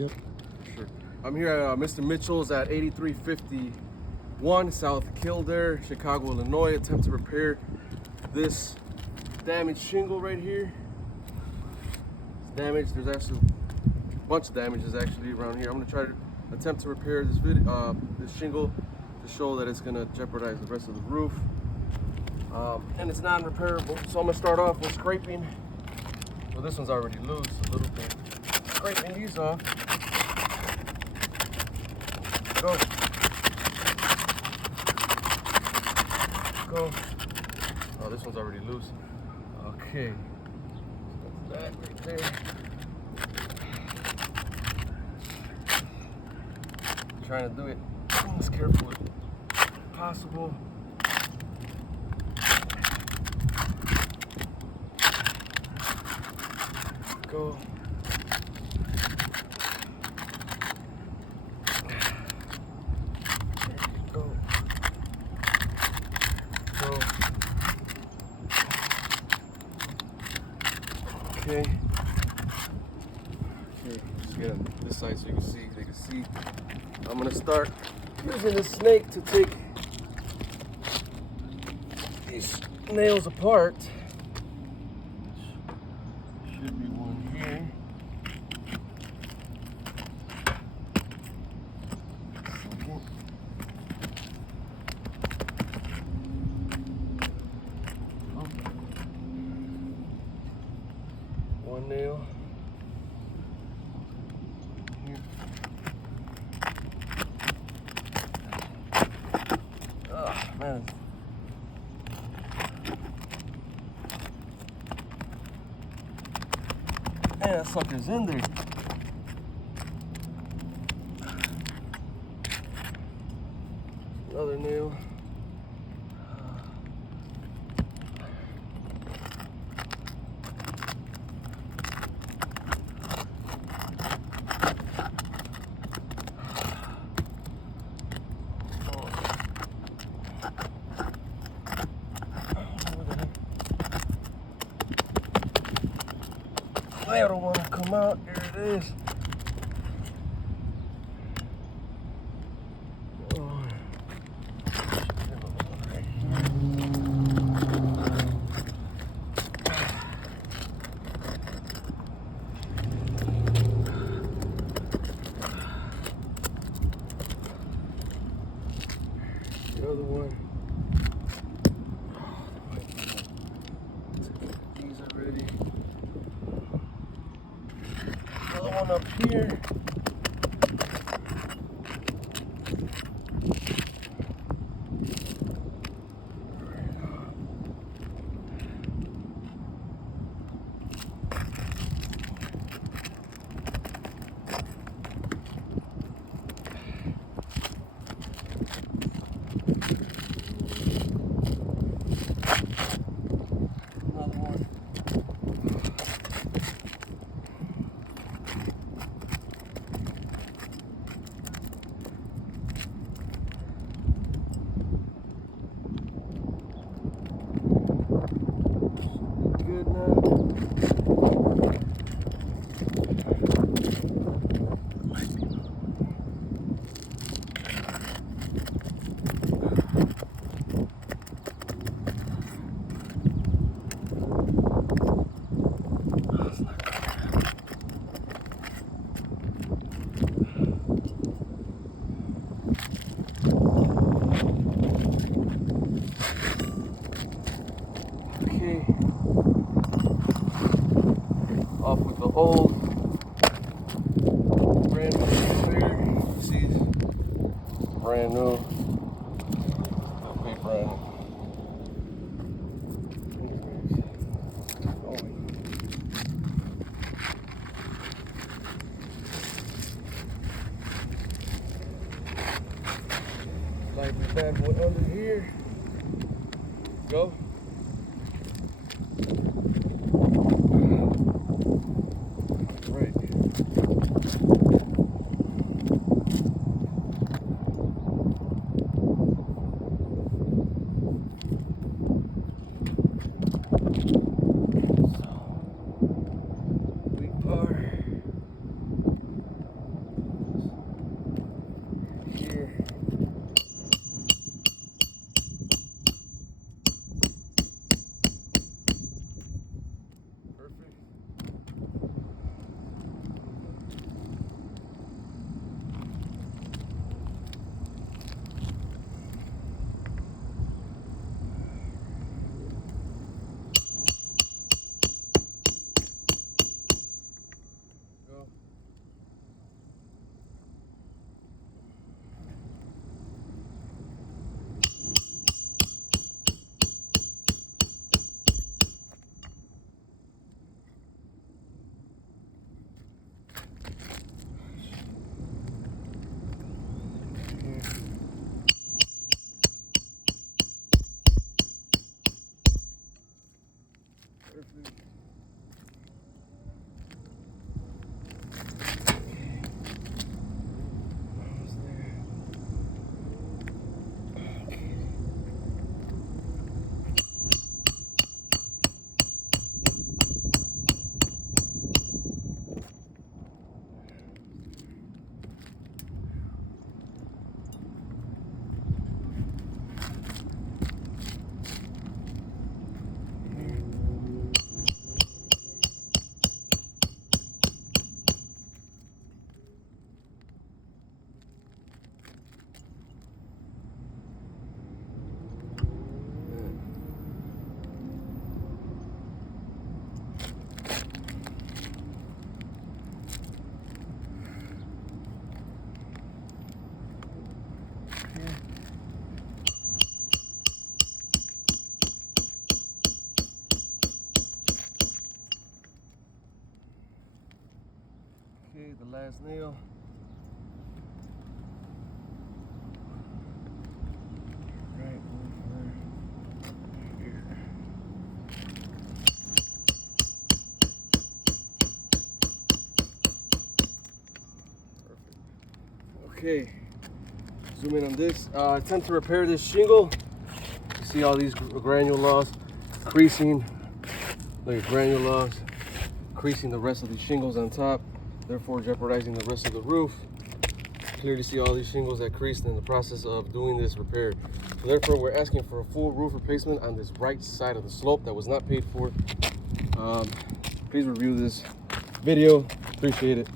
Yep. Sure. I'm here at Mr. Mitchell's at 8351 South Kildare, Chicago, Illinois. Attempt to repair this damaged shingle right here. It's damaged. There's actually a bunch of damages actually around here. I'm gonna try to attempt to repair this this shingle to show that it's gonna jeopardize the rest of the roof. And it's non-repairable. So I'm gonna start off with scraping. Well, this one's already loose a little bit. Scraping these off. Go. Go. Oh, this one's already loose. Okay. That right there. Trying to do it as careful as possible. Go. Go. Go. Okay. Okay. Let's get on this side so you can see. They can see. I'm gonna start using the snake to take these nails apart. Should be one here. Second. One nail. Here. Oh man. Man, that sucker's in there. Another nail. I don't want to come out. Here it is. Oh. The other one. These are ready. Another one up here. Another one. Good now. Okay. Off with the old brand new clear. You see, brand new. Okay, brand new. Slide this bad boy under here. Go. Right. Perfect. Okay, the last nail. Right over here. Perfect. Okay, zoom in on this. Attempt to repair this shingle. You see all these granules creasing, like granules creasing the rest of these shingles on top, therefore jeopardizing the rest of the roof. Clearly see all these shingles that creased in the process of doing this repair. So therefore we're asking for a full roof replacement on this right side of the slope that was not paid for. Please review this video. Appreciate it.